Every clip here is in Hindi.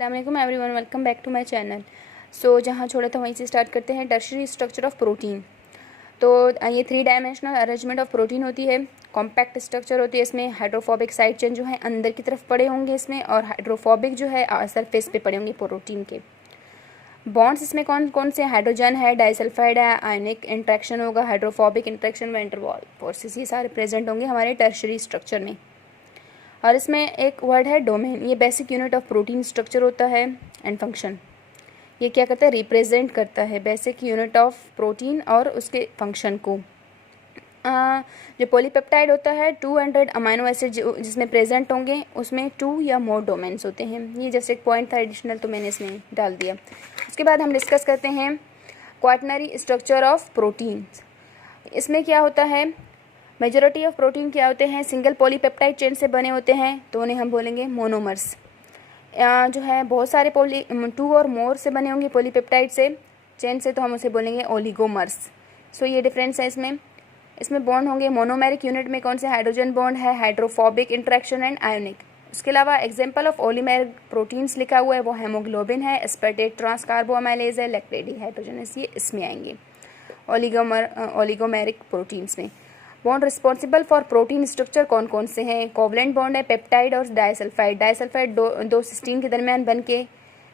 अस्सलाम वालेकुम everyone, welcome back to my channel. So जहाँ छोड़ा था वहीं से स्टार्ट करते हैं। Tertiary structure of protein. तो ये 3 डायमेंशनल अरेंजमेंट ऑफ प्रोटीन होती है। कॉम्पैक्ट स्ट्रक्चर होती है इसमें। हाइड्रोफोबिक साइड चेन जो है अंदर की तरफ पड़े होंगे इसमें, और हाइड्रोफोबिक जो है सरफेस पे पड़े होंगे प्रोटीन के। बॉन्ड्स इसमें कौन कौन से? हाइड्रोजन है, डाइसल्फाइड है, आयनिक इंट्रैक्शन होगा, hydrophobic interaction, van der Waals forces, ये सारे प्रेजेंट होंगे हमारे टर्शियरी स्ट्रक्चर में। और इसमें एक वर्ड है डोमेन। ये basic unit of protein structure होता है। एंड फंक्शन, ये क्या करता है? रिप्रेजेंट करता है बेसिक यूनिट ऑफ प्रोटीन और उसके फंक्शन को। जो पॉलीपेप्टाइड होता है 200 अमाइनो एसिड जिसमें प्रेजेंट होंगे, उसमें 2 या मोर डोमेन्स होते हैं। ये जैसे एक पॉइंट था एडिशनल, तो मैंने इसमें डाल दिया। उसके बाद हम डिस्कस करते हैं क्वाटर्नरी स्ट्रक्चर ऑफ प्रोटीन। इसमें क्या होता है? मेजॉरिटी ऑफ प्रोटीन क्या होते हैं? सिंगल पॉलीपेप्टाइड चेन से बने होते हैं, तो उन्हें हम बोलेंगे मोनोमर्स। जो है बहुत सारे 2 और मोर से बने होंगे पॉलीपेप्टाइड से चेन से, तो हम उसे बोलेंगे ओलिगोमर्स। सो ये डिफरेंस है इसमें बॉन्ड होंगे मोनोमेरिक यूनिट में कौन से? हाइड्रोजन बॉन्ड है, हाइड्रोफोबिक इंट्रैक्शन एंड आयोनिक। उसके अलावा एग्जाम्पल ऑफ ओलीमेरिक प्रोटीन्स लिखा हुआ है, वो हेमोग्लोबिन है, एस्पर्टेट ट्रांसकार्बोअमाइलेज है, लैक्टेडी हाइड्रोजनस, ये इसमें आएंगे ओलिगोमेरिक प्रोटीन्स में। Bond responsible for protein structure कौन कौन से हैं? कोवलेंट बॉन्ड है, पेप्टाइड और डाइसल्फाइड। डाइसल्फाइड दो सिस्टीन के दरमियान बन के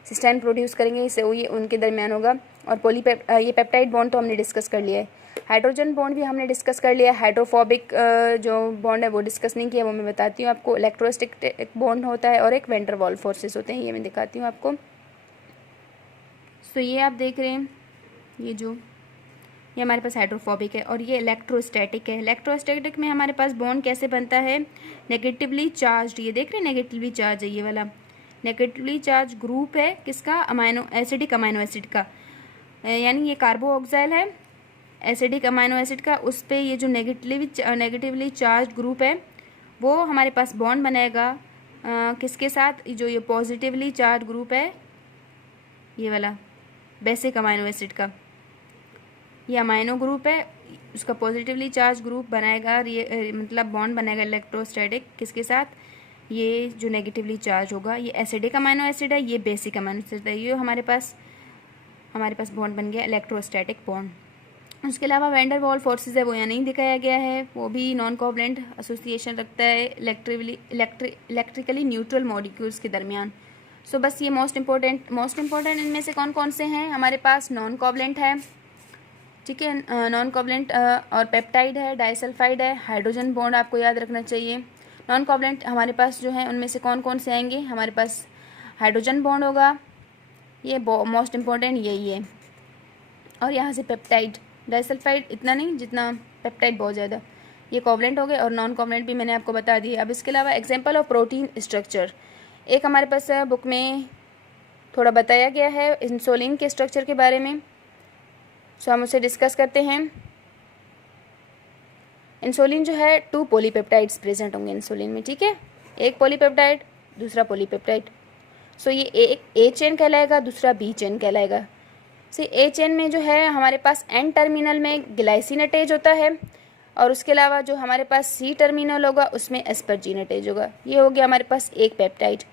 सिस्टाइन प्रोड्यूस करेंगे, इससे ये उनके दरमियान होगा। और ये पेप्टाइड बॉन्ड तो हमने डिस्कस कर लिया है। हाइड्रोजन बॉन्ड भी हमने डिस्कस कर लिया है। हाइड्रोफोबिक जो बॉन्ड है वो डिस्कस नहीं किया, वो मैं बताती हूँ आपको। इलेक्ट्रोस्टैटिक बॉन्ड होता है और एक वैन डर वाल्स फोर्सेस होते हैं, ये मैं दिखाती हूँ आपको। सो ये आप देख रहे हैं, ये हमारे पास हाइड्रोफोबिक है और ये इलेक्ट्रोस्टैटिक है। इलेक्ट्रोस्टैटिक में हमारे पास बॉन्ड कैसे बनता है? नेगेटिवली चार्ज, ये देख रहे हैं नेगेटिवली चार्ज है ये वाला। नेगेटिवली चार्ज ग्रुप है किसका? एसिडिक अमाइनो एसिड का। यानी ये कार्बोऑक्साइल है एसिडिक अमाइनो एसिड का। उस पर ये जो नेगेटिवली चार्ज ग्रुप है वो हमारे पास बॉन्ड बनाएगा किसके साथ? जो ये पॉजिटिवली चार्ज ग्रुप है ये वाला बेसिक अमाइनो एसिड का, ये अमाइनो ग्रुप है, उसका पॉजिटिवली चार्ज ग्रुप बनाएगा, मतलब बॉन्ड बनाएगा इलेक्ट्रोस्टैटिक किसके साथ? ये जो नेगेटिवली चार्ज होगा, ये एसिडिक अमाइनो एसिड है, ये बेसिक अमाइनो एसिड है। ये हमारे पास बॉन्ड बन गया इलेक्ट्रोस्टैटिक बॉन्ड। उसके अलावा वैन डर वाल्स फोर्सेस है, वो यहाँ नहीं दिखाया गया है। वो भी नॉन कोवलेंट एसोसिएशन रखता है इलेक्ट्रिकली न्यूट्रल मॉलिक्यूल्स के दरमियान। सो बस ये मोस्ट इंपॉर्टेंट इनमें से कौन कौन से हैं? हमारे पास नॉन कोवलेंट है, ठीक है, नॉन कोवलेंट और पेप्टाइड है, डाइसल्फाइड है, हाइड्रोजन बॉन्ड आपको याद रखना चाहिए। नॉन कोवलेंट हमारे पास जो है उनमें से कौन कौन से आएंगे? हमारे पास हाइड्रोजन बॉन्ड होगा, ये मोस्ट इम्पॉर्टेंट यही है। और यहाँ से पेप्टाइड, डाइसल्फाइड इतना नहीं जितना पेप्टाइड, बहुत ज़्यादा। ये कोवलेंट हो गए और नॉन कोवलेंट भी मैंने आपको बता दिया। अब इसके अलावा एग्जाम्पल ऑफ प्रोटीन स्ट्रक्चर, एक हमारे पास बुक में थोड़ा बताया गया है इंसुलिन के स्ट्रक्चर के बारे में। सो हम उसे डिस्कस करते हैं। इंसुलिन जो है 2 पॉलीपेप्टाइड्स प्रेजेंट होंगे इंसुलिन में, ठीक है, एक पॉलीपेप्टाइड दूसरा पॉलीपेप्टाइड। सो ये एक ए चेन कहलाएगा, दूसरा बी चेन कहलाएगा। सो ए चेन में जो है हमारे पास एन टर्मिनल में ग्लाइसिन अटैच होता है, और उसके अलावा जो हमारे पास सी टर्मिनल होगा उसमें एस्परजीन अटैच होगा। ये हो गया हमारे पास एक पेप्टाइड।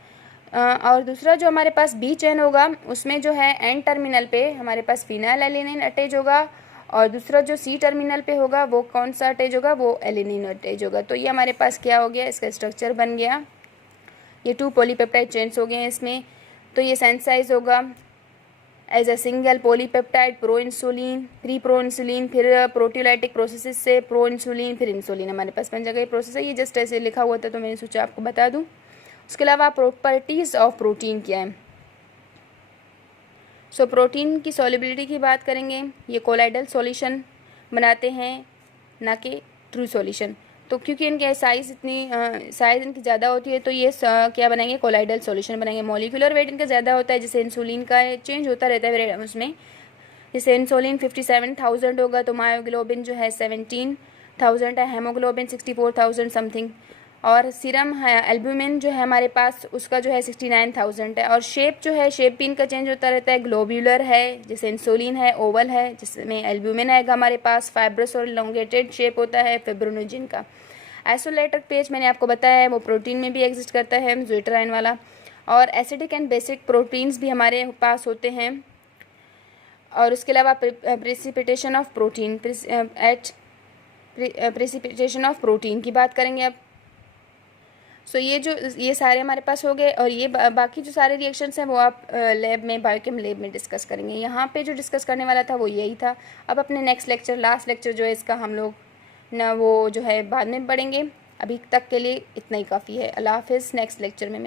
और दूसरा जो हमारे पास बी चेन होगा उसमें जो है एन टर्मिनल पे हमारे पास फिनाइल एलिनिन अटैच होगा, और दूसरा जो सी टर्मिनल पे होगा वो कौन सा अटैच होगा? वो एलिनिन अटैच होगा। तो ये हमारे पास क्या हो गया? इसका स्ट्रक्चर बन गया। ये 2 पॉलीपेप्टाइड चेन्स हो गए हैं इसमें। तो ये सेंसाइज होगा as a single polypeptide proinsulin, proinsulin, फिर प्रोटीओलाइटिक प्रोसेस से प्रो इंसुलिन, फिर इंसुलिन हमारे पास बन जाएगा। ये प्रोसेस है, ये जस्ट ऐसे लिखा हुआ था तो मैंने सोचा आपको बता दूँ। उसके अलावा प्रॉपर्टीज़ ऑफ प्रोटीन क्या है? सो प्रोटीन की सॉल्युबिलिटी की बात करेंगे। ये कोलाइडल सॉल्यूशन बनाते हैं, ना कि ट्रू सॉल्यूशन। तो क्योंकि इनके साइज़ इनकी ज़्यादा होती है, तो ये क्या बनाएंगे? कोलाइडल सॉल्यूशन बनाएंगे। मॉलिक्यूलर वेट इनका ज़्यादा होता है, जैसे इंसुलिन का चेंज होता रहता है उसमें। जैसे इंसुलिन 57,000 होगा, तो मायोग्लोबिन जो है 17,000 है, हेमोग्लोबिन 64,000 समथिंग, और सीरम है एल्ब्यूमिन जो है हमारे पास उसका जो है 69,000 है। और शेप जो है, शेप भी इनका चेंज होता रहता है। ग्लोब्यूलर है, जैसे इंसुलिन है ओवल है, जिसमें एल्ब्यूमिन आएगा हमारे पास। फाइब्रस और इलोंगेटेड शेप होता है फिब्रोनोजिन का। आइसोलेटेड पेज मैंने आपको बताया है, वो प्रोटीन में भी एग्जिस्ट करता है, ज़्विटराइन वाला। और एसिडिक एंड बेसिक प्रोटीन्स भी हमारे पास होते हैं। और उसके अलावा precipitation of protein precipitation of protein की बात करेंगे अब। सो ये सारे हमारे पास हो गए, और ये बाकी जो सारे रिएक्शंस हैं वो आप लैब में, बायोकेम लैब में डिस्कस करेंगे। यहाँ पे जो डिस्कस करने वाला था वो यही था। अब अपने नेक्स्ट लेक्चर, लास्ट लेक्चर जो है इसका, हम लोग ना वो जो है बाद में पढ़ेंगे। अभी तक के लिए इतना ही काफ़ी है। अल्लाह हाफिज़। नेक्स्ट लेक्चर में